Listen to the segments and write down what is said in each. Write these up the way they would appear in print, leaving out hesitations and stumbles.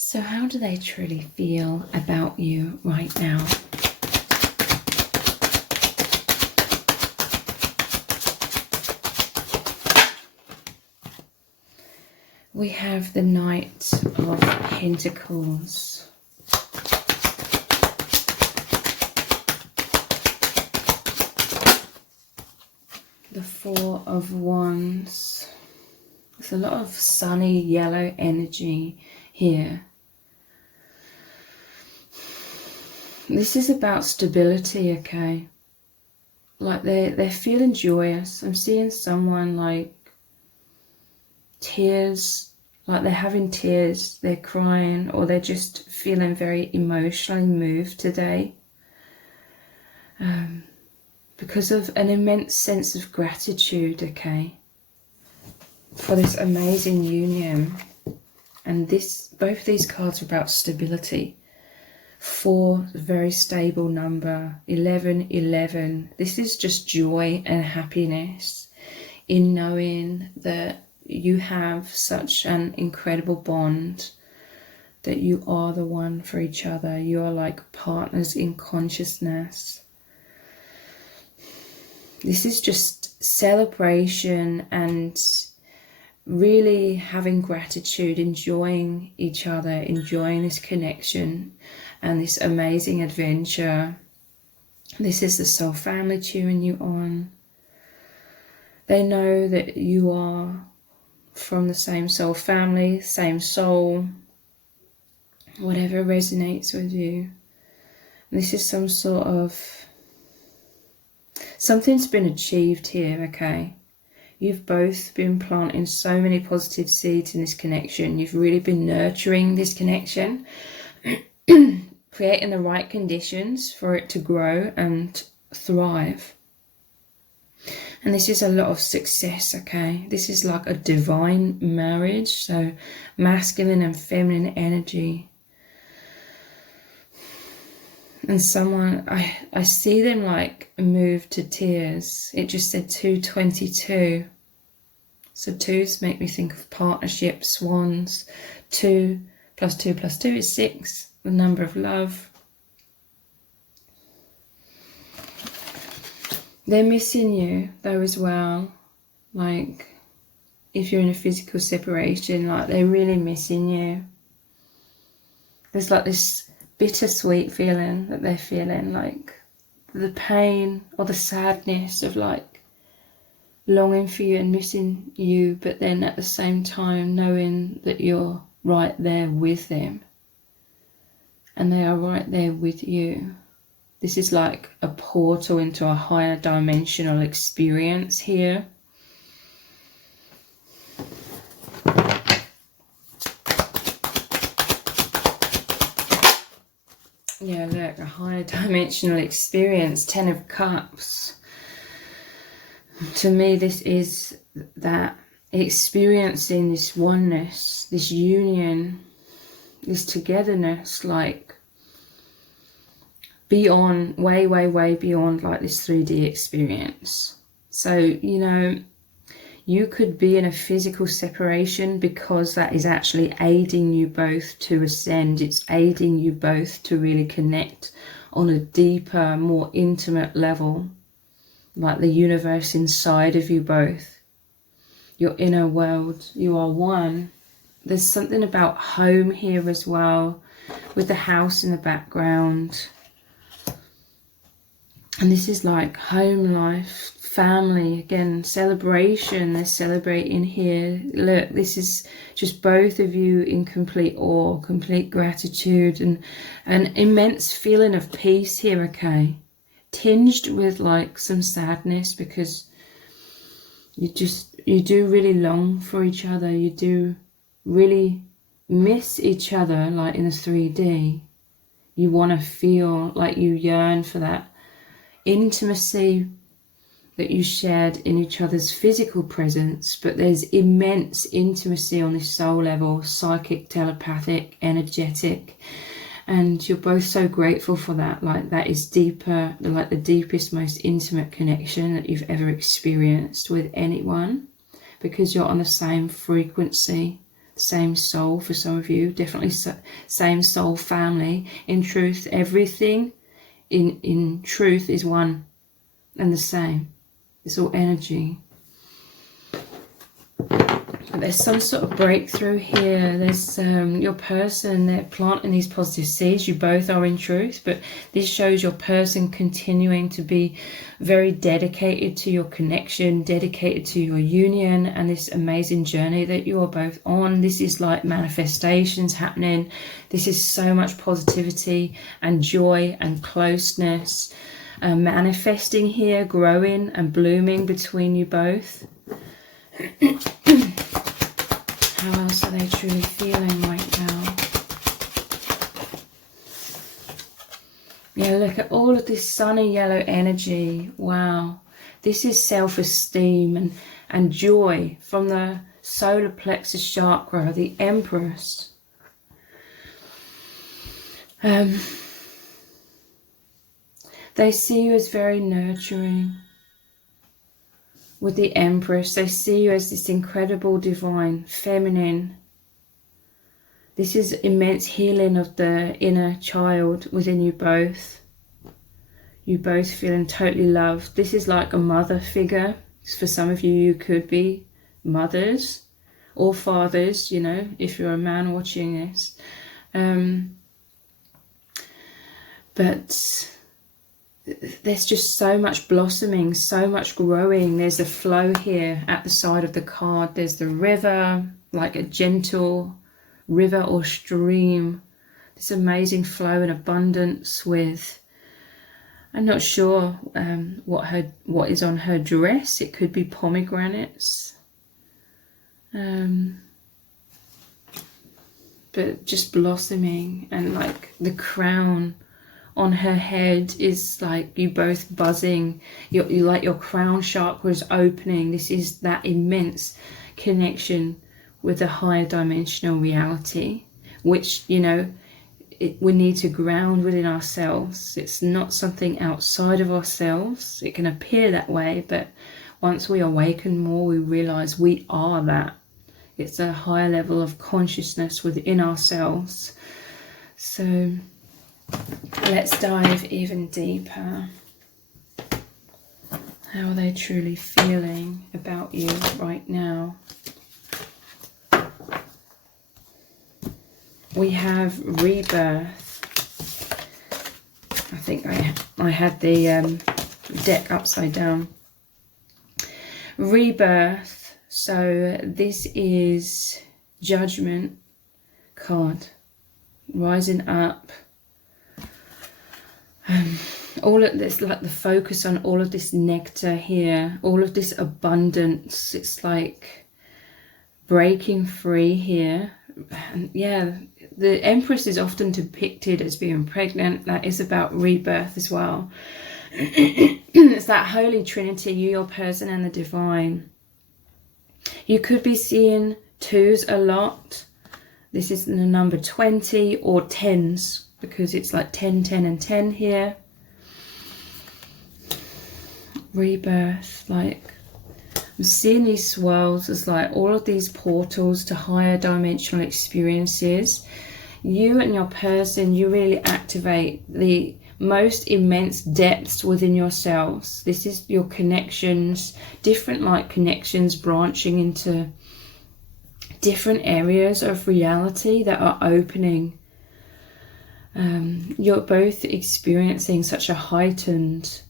So how do they truly feel about you right now? We have the Knight of Pentacles. The Four of Wands. There's a lot of sunny yellow energy here. This is about stability, okay? Like they're feeling joyous. I'm seeing someone like tears, like they're having tears, they're crying, or they're just feeling very emotionally moved today. Because of an immense sense of gratitude, okay, for this amazing union. And both these cards are about stability. 4, a very stable number. 11, 11. This is just joy and happiness in knowing that you have such an incredible bond, that you are the one for each other. You are like partners in consciousness. This is just celebration and really having gratitude, enjoying each other, enjoying this connection and this amazing adventure. This is the soul family cheering you on. They know that you are from the same soul family, same soul, whatever resonates with you. This is some sort of, something's been achieved here, okay? You've both been planting so many positive seeds in this connection. You've really been nurturing this connection, creating the right conditions for it to grow and thrive. And this is a lot of success, okay? This is like a divine marriage, so masculine and feminine energy. And someone, I see them like move to tears. It just said 222. So 2s make me think of partnerships, swans. 2 plus 2 plus 2 is 6, the number of love. They're missing you though as well. Like if you're in a physical separation, like they're really missing you. There's like this bittersweet feeling that they're feeling, like the pain or the sadness of like longing for you and missing you, but then at the same time knowing that you're right there with them and they are right there with you. This is like a portal into a higher dimensional experience here. Yeah, look, a higher dimensional experience, 10 of Cups. To me, this is that experiencing this oneness, this union, this togetherness, like beyond, way, way, way beyond like this 3D experience. So, you know, you could be in a physical separation because that is actually aiding you both to ascend. It's aiding you both to really connect on a deeper, more intimate level, like the universe inside of you both, your inner world. You are one. There's something about home here as well, with the house in the background. And this is like home life, family, again, celebration. They're celebrating here. Look, this is just both of you in complete awe, complete gratitude, and an immense feeling of peace here, okay? Tinged with like some sadness, because you do really long for each other. You do really miss each other, like in the 3D. You want to feel like you yearn for that intimacy that you shared in each other's physical presence, but there's immense intimacy on this soul level, psychic, telepathic, energetic, and you're both so grateful for that. Like that is deeper, like the deepest, most intimate connection that you've ever experienced with anyone, because you're on the same frequency, Same soul for some of you, definitely same soul family. In truth, everything in truth is one and the same. It's all energy. But there's some sort of breakthrough here. There's your person, they're planting these positive seeds. You both are in truth, but this shows your person continuing to be very dedicated to your connection, dedicated to your union and this amazing journey that you are both on. This is like manifestations happening. This is so much positivity and joy and closeness manifesting here, growing and blooming between you both. How else are they truly feeling right now? Yeah, look at all of this sunny yellow energy. Wow. This is self-esteem and joy from the solar plexus chakra, the Empress. They see you as very nurturing. With the Empress, they see you as this incredible, divine, feminine. This is immense healing of the inner child within you both. You both feeling totally loved. This is like a mother figure. For some of you, you could be mothers or fathers, you know, if you're a man watching this. But there's just so much blossoming, so much growing. There's a flow here at the side of the card. There's the river, like a gentle river or stream. This amazing flow and abundance with, I'm not sure what is on her dress. It could be pomegranates. But just blossoming, and like the crown on her head is like you both buzzing. You like your crown chakra is opening. This is that immense connection with a higher dimensional reality, which, you know, we need to ground within ourselves. It's not something outside of ourselves. It can appear that way, but once we awaken more, we realize we are that. It's a higher level of consciousness within ourselves. So let's dive even deeper. How are they truly feeling about you right now? We have rebirth. I think I had the deck upside down. Rebirth. So this is Judgment card. Rising up. All of this, like the focus on all of this nectar here, all of this abundance. It's like breaking free here. And yeah, the Empress is often depicted as being pregnant. That is about rebirth as well. It's that Holy Trinity, you, your person, and the divine. You could be seeing twos a lot. This is the number 20 or tens, because it's like 10, 10 and 10 here. Rebirth, like I'm seeing these swirls as like all of these portals to higher dimensional experiences. You and your person, you really activate the most immense depths within yourselves. This is your connections, different like connections branching into different areas of reality that are opening. You're both experiencing such a heightened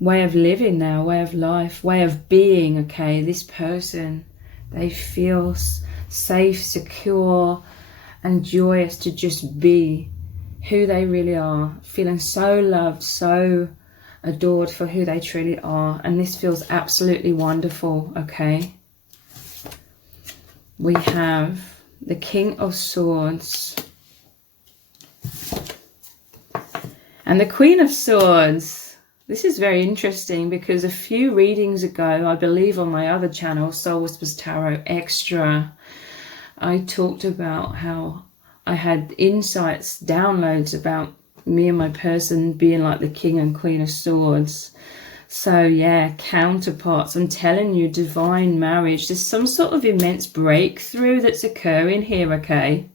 way of living now, way of life, way of being. Okay, this person, they feel safe, secure and joyous to just be who they really are, feeling so loved, so adored for who they truly are. And this feels absolutely wonderful. Okay, we have the King of Swords and the Queen of Swords. This is very interesting because a few readings ago, I believe on my other channel, Soul Whispers Tarot Extra, I talked about how I had insights, downloads about me and my person being like the King and Queen of Swords. So yeah, counterparts, I'm telling you, divine marriage. There's some sort of immense breakthrough that's occurring here, okay?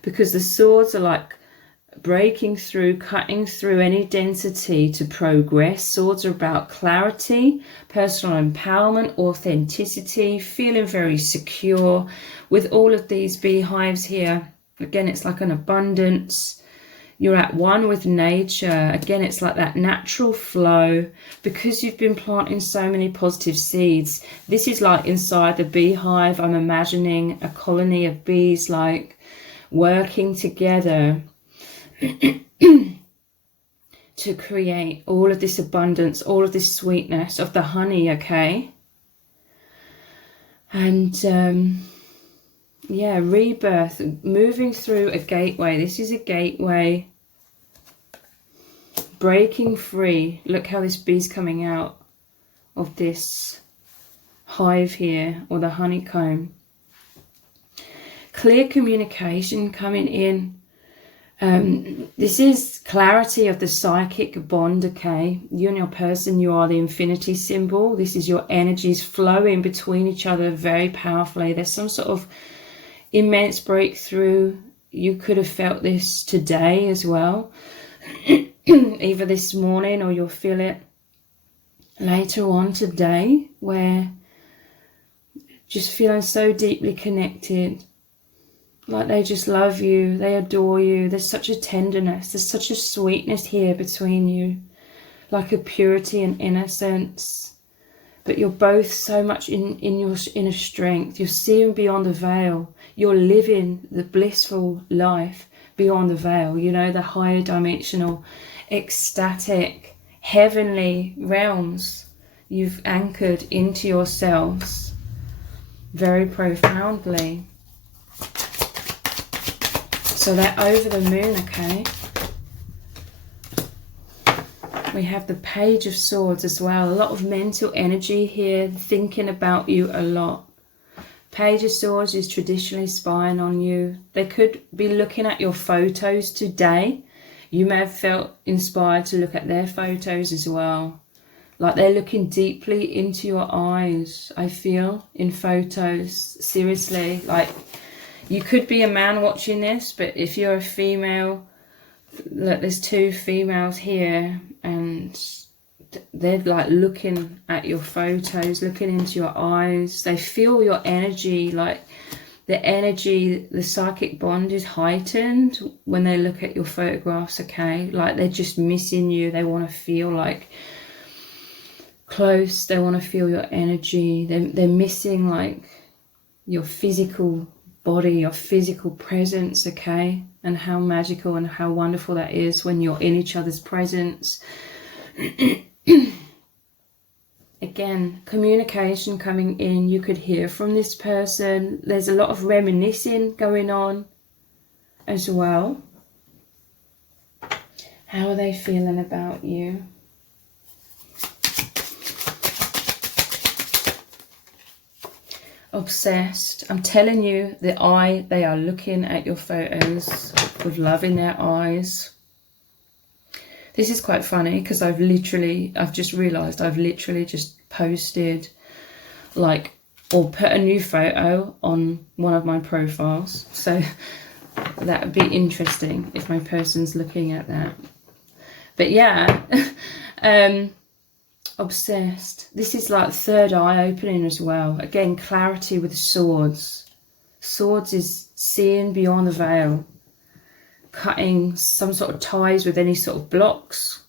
Because the swords are like breaking through, cutting through any density to progress. Swords are about clarity, personal empowerment, authenticity, feeling very secure. With all of these beehives here, again, it's like an abundance. You're at one with nature. Again, it's like that natural flow. Because you've been planting so many positive seeds, this is like inside the beehive. I'm imagining a colony of bees like working together to create all of this abundance, all of this sweetness of the honey, okay? And yeah, rebirth, moving through a gateway. This is a gateway. Breaking free. Look how this bee's coming out of this hive here, or the honeycomb. Clear communication coming in. This is clarity of the psychic bond, okay? You and your person, you are the infinity symbol. This is your energies flowing between each other very powerfully. There's some sort of immense breakthrough. You could have felt this today as well. Either this morning, or you'll feel it later on today, where just feeling so deeply connected, like they just love you, they adore you. There's such a tenderness, there's such a sweetness here between you, like a purity and innocence. But you're both so much in your inner strength. You're seeing beyond the veil. You're living the blissful life beyond the veil, you know, the higher dimensional, ecstatic, heavenly realms. You've anchored into yourselves very profoundly. So they're over the moon, okay? We have the Page of Swords as well. A lot of mental energy here, thinking about you a lot. Page of Swords is traditionally spying on you. They could be looking at your photos today. You may have felt inspired to look at their photos as well. Like they're looking deeply into your eyes, I feel, in photos. Seriously, like you could be a man watching this, but if you're a female, look, there's two females here and they're like looking at your photos, looking into your eyes. They feel your energy, like the energy, the psychic bond is heightened when they look at your photographs, okay? Like they're just missing you. They want to feel like close. They want to feel your energy. They're missing like your physical body, your physical presence, okay? And how magical and how wonderful that is when you're in each other's presence. Again, communication coming in. You could hear from this person. There's a lot of reminiscing going on as well. How are they feeling about you? Obsessed. I'm telling you, they are looking at your photos with love in their eyes. This is quite funny because I've just realised I've literally just posted like, or put a new photo on one of my profiles. So that would be interesting if my person's looking at that. But yeah, obsessed. This is like third eye opening as well. Again, clarity with swords. Swords is seeing beyond the veil. Cutting some sort of ties with any sort of blocks.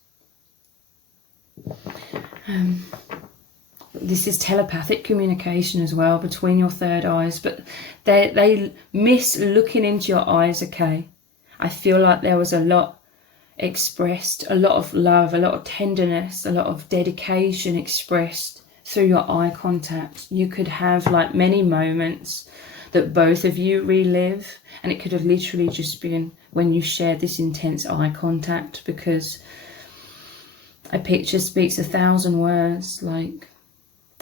This is telepathic communication as well between your third eyes, but they miss looking into your eyes, okay? I feel like there was a lot expressed, a lot of love, a lot of tenderness, a lot of dedication expressed through your eye contact. You could have like many moments that both of you relive, and it could have literally just been when you shared this intense eye contact, because a picture speaks 1,000 words. Like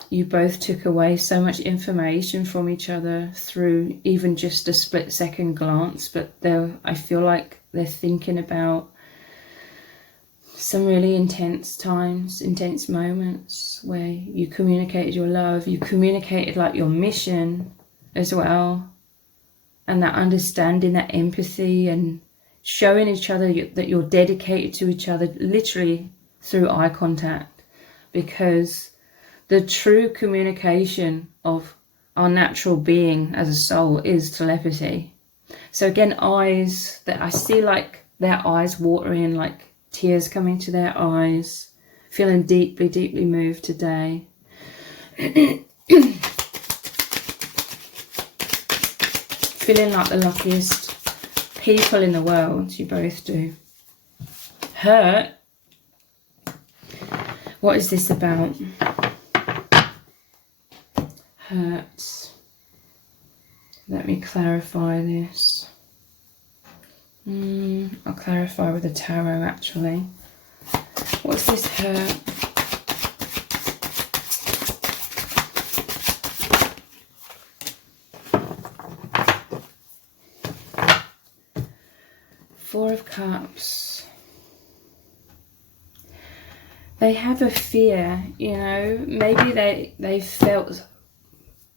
you both took away so much information from each other through even just a split-second glance, but I feel like they're thinking about some really intense times, intense moments where you communicated your love, you communicated like your mission as well, and that understanding, that empathy, and showing each other that you're dedicated to each other, literally through eye contact, because the true communication of our natural being as a soul is telepathy. So again, eyes, that I see like their eyes watering, like tears coming to their eyes, feeling deeply, deeply moved today. Feeling like the luckiest people in the world. You both do. Hurt. What is this about? Hurt. Let me clarify this. I'll clarify with the tarot actually. What's this hurt? Four of Cups. They have a fear, you know, maybe they felt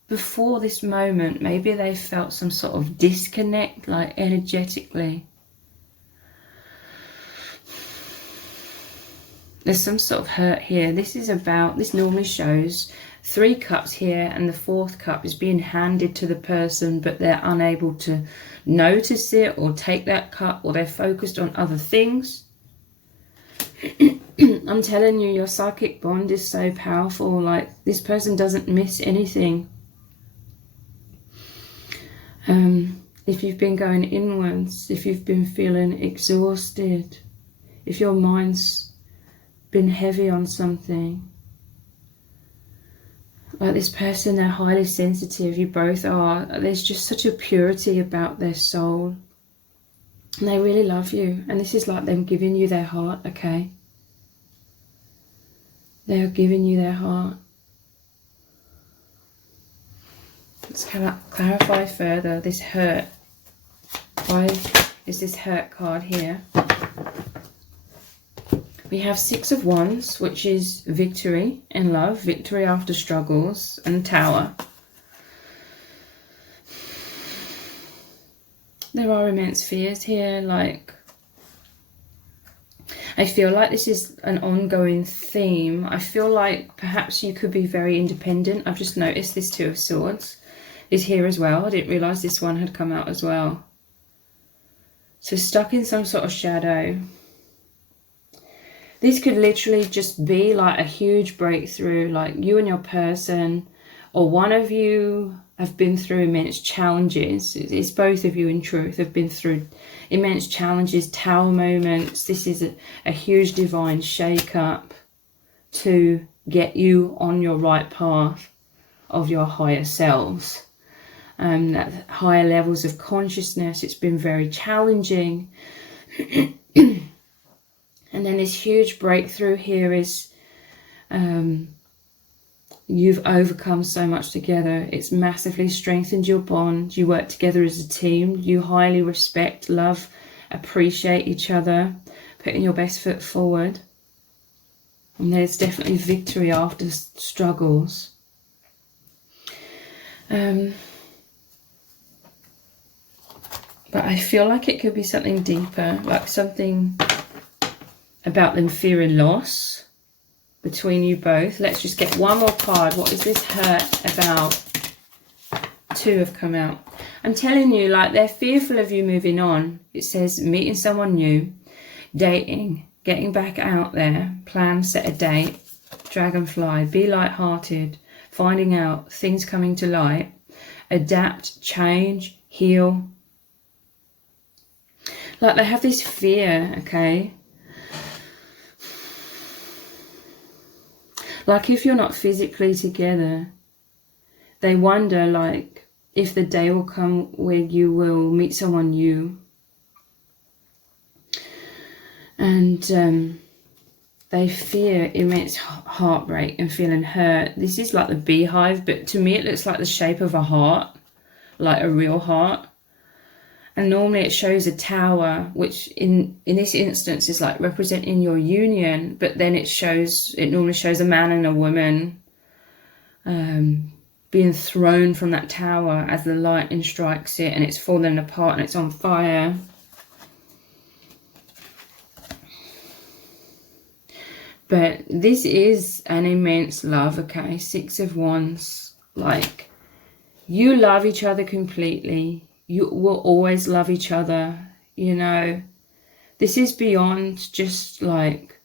before this moment, maybe they felt some sort of disconnect, like energetically. There's some sort of hurt here. This normally shows 3 cups here, and the 4th cup is being handed to the person, but they're unable to notice it or take that cup, or they're focused on other things. I'm telling you, your psychic bond is so powerful. Like, this person doesn't miss anything. If you've been going inwards, if you've been feeling exhausted, if your mind's been heavy on something, like this person, they're highly sensitive, you both are. There's just such a purity about their soul, and they really love you, and this is like them giving you their heart, okay? They are giving you their heart. Let's clarify further this hurt. Why is this hurt card here? We have 6 of Wands, which is victory in love, victory after struggles, and Tower. There are immense fears here, like, I feel like this is an ongoing theme. I feel like perhaps you could be very independent. I've just noticed this 2 of Swords is here as well. I didn't realise this one had come out as well. So stuck in some sort of shadow. This could literally just be like a huge breakthrough, like you and your person, or one of you have been through immense challenges. It's both of you in truth have been through immense challenges, Tower moments. This is a huge divine shake-up to get you on your right path of your higher selves. That higher levels of consciousness. It's been very challenging. And then this huge breakthrough here is you've overcome so much together. It's massively strengthened your bond. You work together as a team. You highly respect, love, appreciate each other, putting your best foot forward. And there's definitely victory after struggles. But I feel like it could be something deeper, like something about them fearing loss between you both. Let's just get one more card. What is this hurt about? 2 have come out. I'm telling you, like, they're fearful of you moving on. It says meeting someone new, dating, getting back out there, plan, set a date, dragonfly, be light-hearted, finding out, things coming to light, adapt, change, heal. Like, they have this fear, okay? Like, if you're not physically together, they wonder, like, if the day will come where you will meet someone new. And they fear immense heartbreak and feeling hurt. This is like the beehive, but to me it looks like the shape of a heart, like a real heart. And normally it shows a tower, which in this instance is like representing your union, but then it normally shows a man and a woman being thrown from that tower as the lightning strikes it, and it's falling apart and it's on fire. But this is an immense love, okay? 6 of Wands. Like, you love each other completely. You will always love each other, you know. This is beyond just like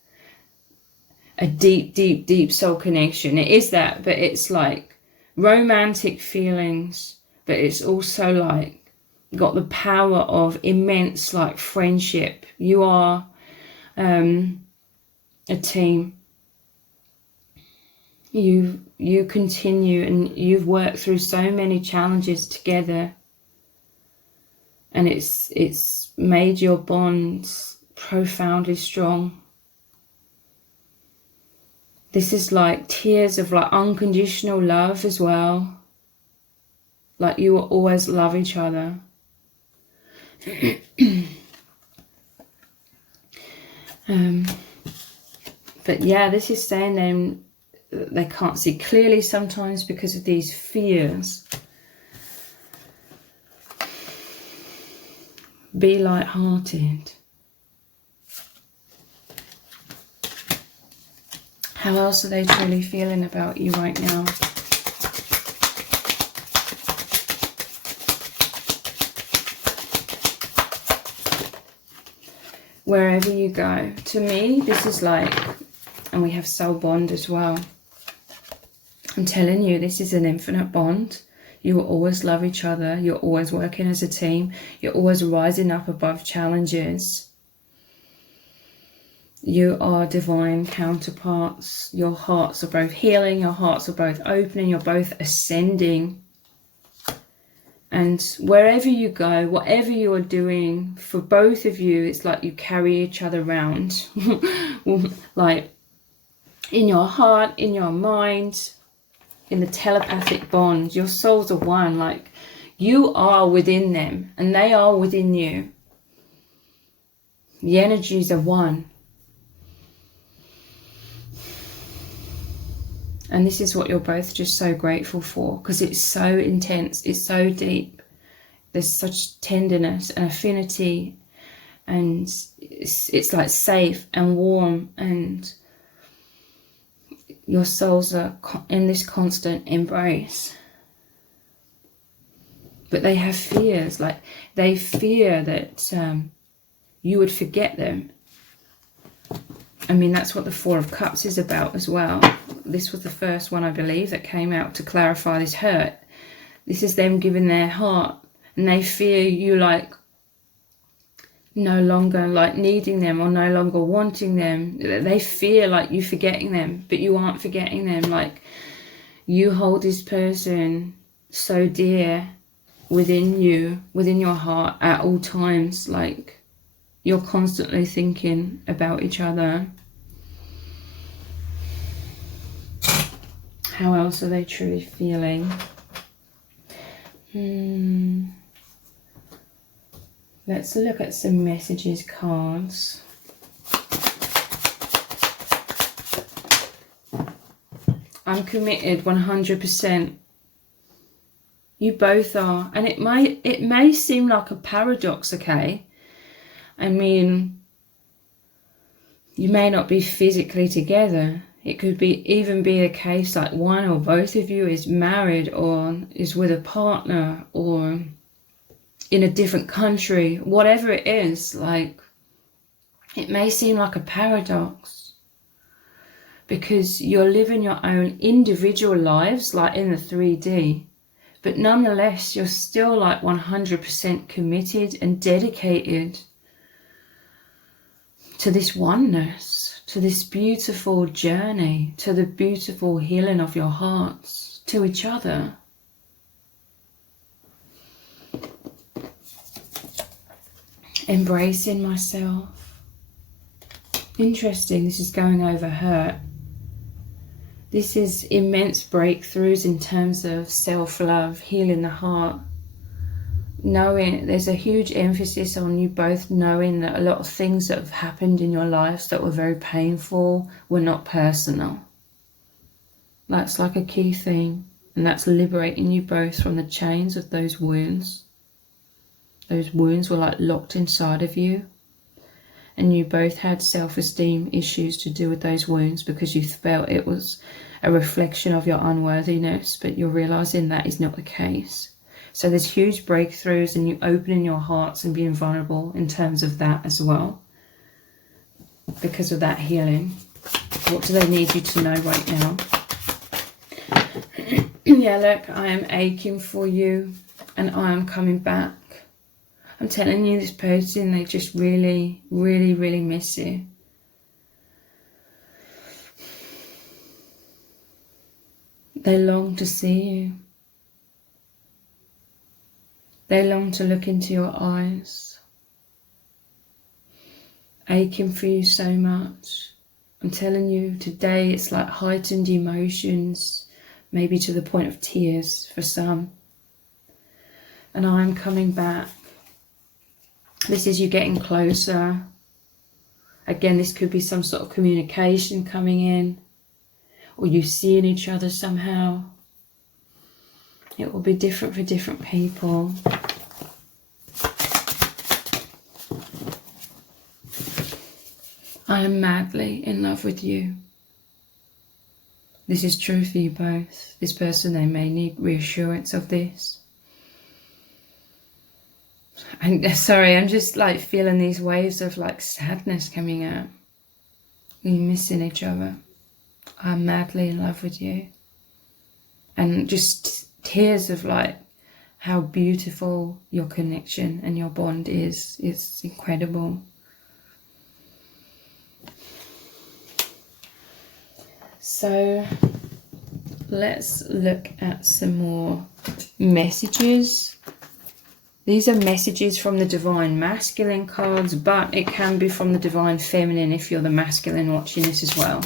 a deep, deep, deep soul connection. It is that, but it's like romantic feelings, but it's also like got the power of immense like friendship. You are a team. You continue, and you've worked through so many challenges together, and it's made your bonds profoundly strong. This is like tears of like unconditional love as well. Like, you will always love each other. But yeah, this is saying them they can't see clearly sometimes because of these fears. Be light-hearted. How else are they truly feeling about you right now? Wherever you go. To me, this is like, and we have soul bond as well. I'm telling you, this is an infinite bond. You will always love each other. You're always working as a team. You're always rising up above challenges. You are divine counterparts. Your hearts are both healing. Your hearts are both opening. You're both ascending. And wherever you go, whatever you are doing, for both of you, it's like you carry each other around. Like in your heart, in your mind, in the telepathic bond. Your souls are one. Like, you are within them and they are within you. The energies are one. And this is what you're both just so grateful for, because it's so intense, it's so deep. There's such tenderness and affinity, and it's like safe and warm, and your souls are in this constant embrace. But they have fears, like they fear that you would forget them. I mean, that's what the Four of Cups is about as well. This was the first one, I believe, that came out to clarify this hurt. This is them giving their heart, and they fear you like no longer like needing them or no longer wanting them. They fear like you forgetting them, but you aren't forgetting them. Like, you hold this person so dear within you, within your heart at all times. Like, you're constantly thinking about each other. How else are they truly feeling? Let's look at some messages cards. I'm committed 100%. You both are. And it may seem like a paradox, okay? I mean, you may not be physically together. It could even be a case like one or both of you is married or is with a partner or in a different country. Whatever it is, like, it may seem like a paradox because you're living your own individual lives, like in the 3D. But nonetheless, you're still like 100% committed and dedicated to this oneness, to this beautiful journey, to the beautiful healing of your hearts, to each other. Embracing myself. Interesting, this is going over hurt. This is immense breakthroughs in terms of self-love, healing the heart. knowing, there's a huge emphasis on you both knowing that a lot of things that have happened in your lives that were very painful were not personal. That's like a key thing, and that's liberating you both from the chains of those wounds. Those wounds were like locked inside of you, and you both had self-esteem issues to do with those wounds because you felt it was a reflection of your unworthiness, but you're realizing that is not the case. So there's huge breakthroughs and you opening your hearts and being vulnerable in terms of that as well, because of that healing. What do they need you to know right now? Yeah, look, I am aching for you and I am coming back. I'm telling you, this person, they just really, really, really miss you. They long to see you. They long to look into your eyes. Aching for you so much. I'm telling you, today it's like heightened emotions, maybe to the point of tears for some. And I'm coming back. This is you getting closer. Again, this could be some sort of communication coming in, or you seeing each other somehow. It will be different for different people. I am madly in love with you. This is true for you both. This person, they may need reassurance of this. And sorry, I'm just like feeling these waves of like sadness coming out. You're missing each other. I'm madly in love with you. And just tears of like how beautiful your connection and your bond is. It's incredible. So let's look at some more messages. These are messages from the Divine Masculine cards, but it can be from the Divine Feminine if you're the masculine watching this as well.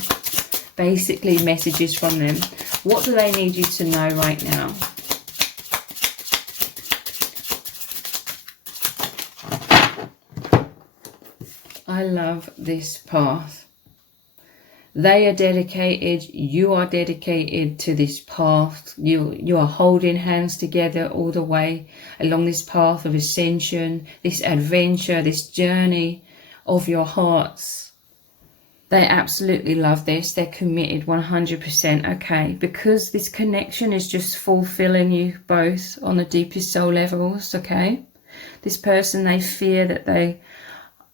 Basically, messages from them. What do they need you to know right now? I love this path. They are dedicated, you are dedicated to this path. You are holding hands together all the way along this path of ascension, this adventure, this journey of your hearts. They absolutely love this. They're committed 100%, okay? Because this connection is just fulfilling you both on the deepest soul levels, okay? This person, they fear that they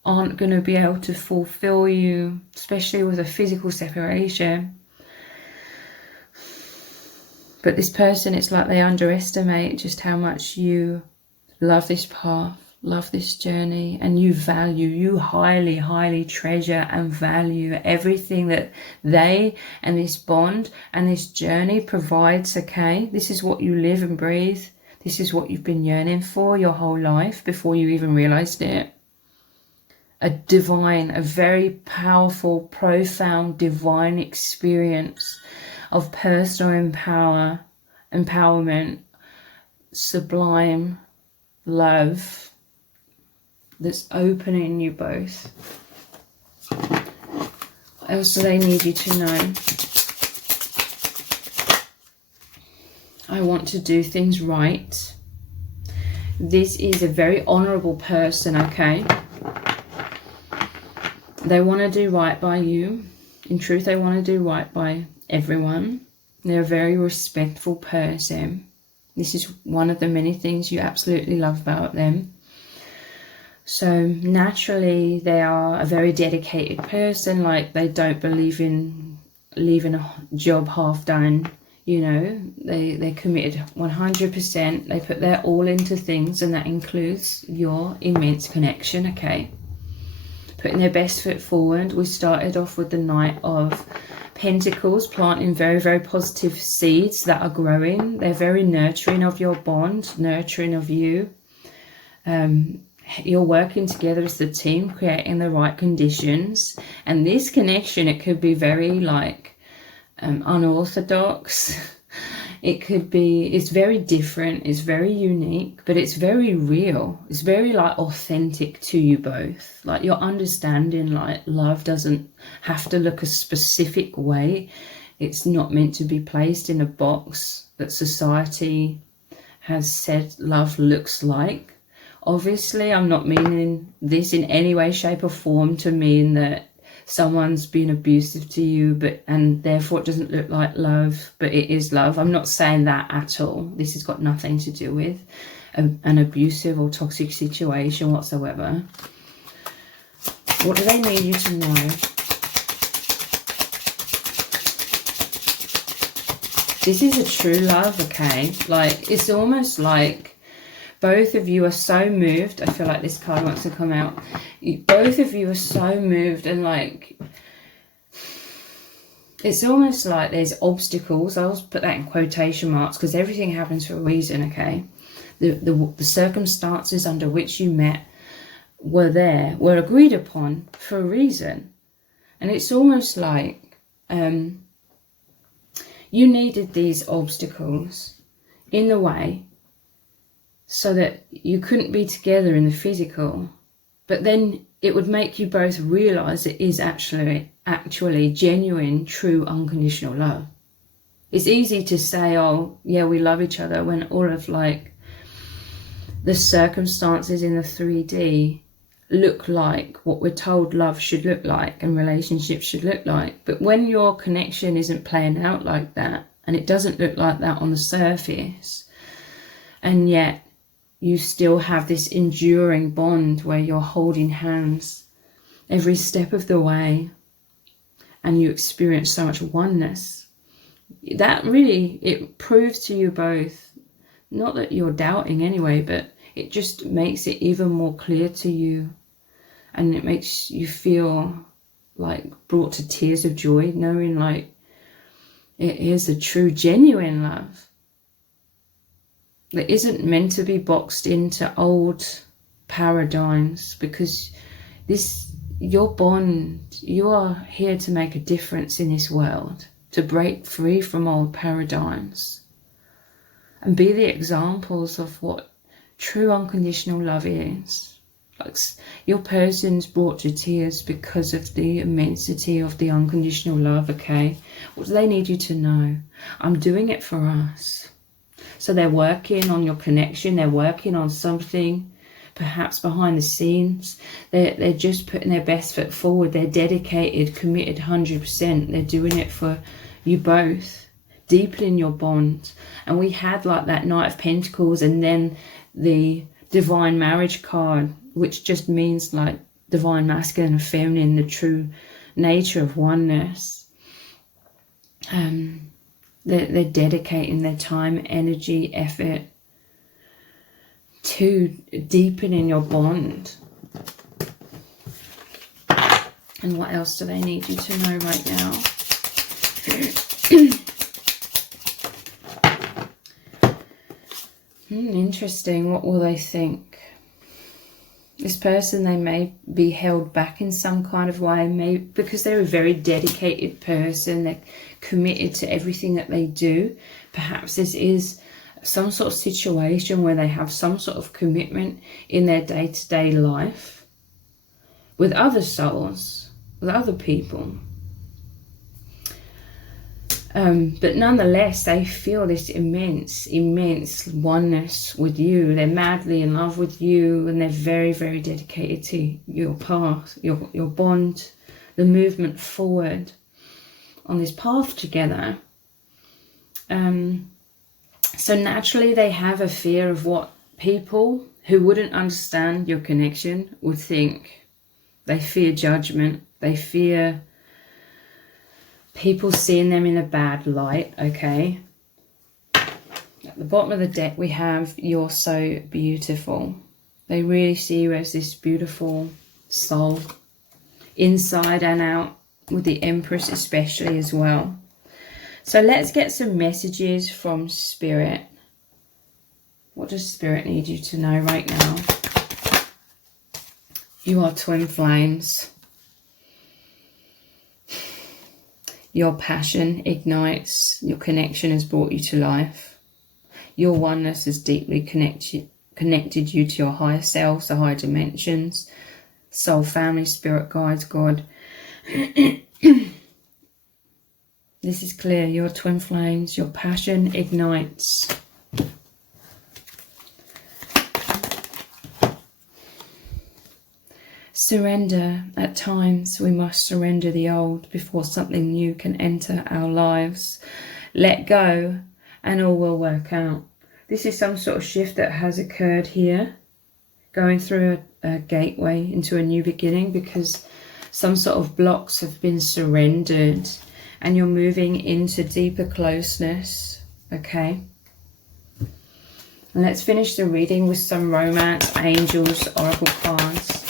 aren't going to be able to fulfill you, especially with a physical separation. But this person, it's like they underestimate just how much you love this path, love this journey, and you highly, highly treasure and value everything that they and this bond and this journey provides, okay? This is what you live and breathe. This is what you've been yearning for your whole life before you even realized it. A very powerful, profound, divine experience of personal empowerment, sublime love that's opening you both. What else do they need you to know? I want to do things right. This is a very honourable person, okay? They want to do right by you. In truth, they want to do right by everyone. They're a very respectful person. This is one of the many things you absolutely love about them. So naturally, they are a very dedicated person. Like, they don't believe in leaving a job half done. You know, they're committed 100%. They put their all into things, and that includes your immense connection, okay? Putting their best foot forward. We started off with the Knight of Pentacles, planting very, very positive seeds that are growing. They're very nurturing of your bond, nurturing of you. You're working together as the team, creating the right conditions. And this connection, it could be very like unorthodox. It could be, it's very different, it's very unique, but it's very real. It's very like authentic to you both. Like you're understanding like love doesn't have to look a specific way. It's not meant to be placed in a box that society has said love looks like. Obviously, I'm not meaning this in any way, shape or form to mean that someone's been abusive to you and therefore it doesn't look like love, but it is love. I'm not saying that at all. This has got nothing to do with an abusive or toxic situation whatsoever. What do they need you to know? This is a true love, okay? Like, it's almost like both of you are so moved. I feel like this card wants to come out. Both of you are so moved and like, it's almost like there's obstacles. I'll put that in quotation marks because everything happens for a reason, okay? The circumstances under which you met were agreed upon for a reason. And it's almost like you needed these obstacles in the way so that you couldn't be together in the physical, but then it would make you both realize it is actually genuine, true, unconditional love. It's easy to say, oh yeah, we love each other, when all of like the circumstances in the 3D look like what we're told love should look like and relationships should look like. But when your connection isn't playing out like that, and it doesn't look like that on the surface, and yet you still have this enduring bond where you're holding hands every step of the way and you experience so much oneness, that really, it proves to you both, not that you're doubting anyway, but it just makes it even more clear to you, and it makes you feel like brought to tears of joy, knowing like it is a true, genuine love that isn't meant to be boxed into old paradigms, because your bond, you are here to make a difference in this world, to break free from old paradigms and be the examples of what true unconditional love is. Like, your person's brought to tears because of the immensity of the unconditional love, okay? What do they need you to know? I'm doing it for us. So they're working on your connection, they're working on something, perhaps behind the scenes. They're just putting their best foot forward. They're dedicated, committed 100%. They're doing it for you both, deepening your bond. And we had like that Knight of Pentacles and then the Divine Marriage card, which just means like divine masculine and feminine, the true nature of oneness. They're dedicating their time, energy, effort to deepening your bond. And what else do they need you to know right now? Interesting. What will they think? This person, they may be held back in some kind of way, maybe because they're a very dedicated person. They're committed to everything that they do. Perhaps this is some sort of situation where they have some sort of commitment in their day-to-day life with other souls, with other people. But nonetheless, they feel this immense oneness with you. They're madly in love with you, and they're very, very dedicated to your path, your bond, the movement forward on this path together. So naturally, they have a fear of what people who wouldn't understand your connection would think. They fear judgment. They fear people seeing them in a bad light, okay? At the bottom of the deck, we have "You're so beautiful." They really see you as this beautiful soul, inside and out, with the Empress especially as well. So let's get some messages from Spirit. What does Spirit need you to know right now? You are twin flames. Your passion ignites. Your connection has brought you to life. Your oneness has deeply connected you to your higher selves, the higher dimensions, soul, family, spirit guides, God. This is clear. Your twin flames. Your passion ignites. Surrender. At times we must surrender the old before something new can enter our lives. Let go and all will work out. This is some sort of shift that has occurred here, going through a gateway into a new beginning, because some sort of blocks have been surrendered and you're moving into deeper closeness. Okay. And let's finish the reading with some romance, angels, oracle cards.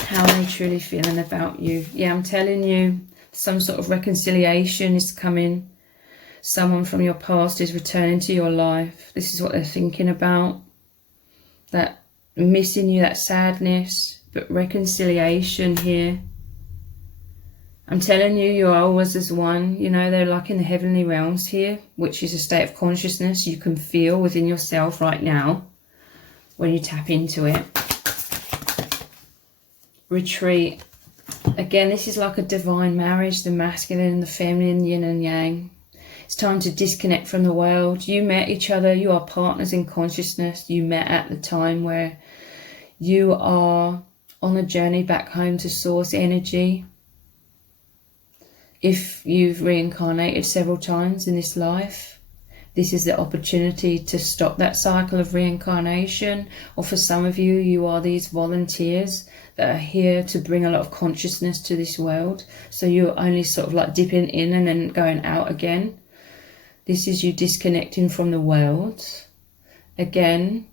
How are they truly feeling about you? Yeah, I'm telling you, some sort of reconciliation is coming. Someone from your past is returning to your life. This is what they're thinking about. That missing you, that sadness, but reconciliation here. I'm telling you, you're always as one. You know, they're like in the heavenly realms here, which is a state of consciousness you can feel within yourself right now when you tap into it. Retreat. Again, this is like a divine marriage, the masculine and the feminine, yin and yang. It's time to disconnect from the world. You met each other. You are partners in consciousness. You met at the time where you are on a journey back home to source energy. If you've reincarnated several times in this life, this is the opportunity to stop that cycle of reincarnation. Or for some of you, you are these volunteers that are here to bring a lot of consciousness to this world. So you're only sort of like dipping in and then going out again. This is you disconnecting from the world. Again,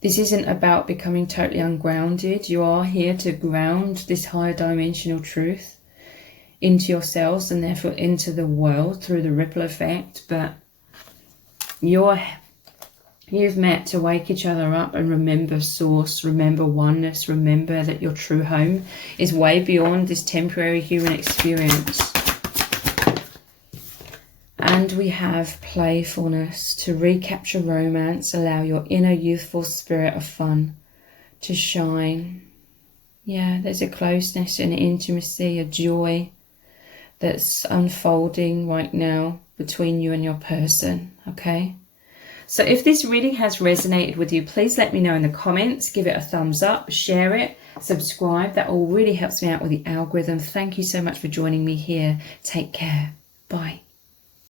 this isn't about becoming totally ungrounded. You are here to ground this higher dimensional truth into yourselves and therefore into the world through the ripple effect. But you've met to wake each other up and remember source, remember oneness, remember that your true home is way beyond this temporary human experience. And we have playfulness. To recapture romance, allow your inner youthful spirit of fun to shine. Yeah, there's a closeness and intimacy, a joy that's unfolding right now between you and your person, okay? So if this reading has resonated with you, please let me know in the comments. Give it a thumbs up, share it, subscribe. That all really helps me out with the algorithm. Thank you so much for joining me here. Take care. Bye.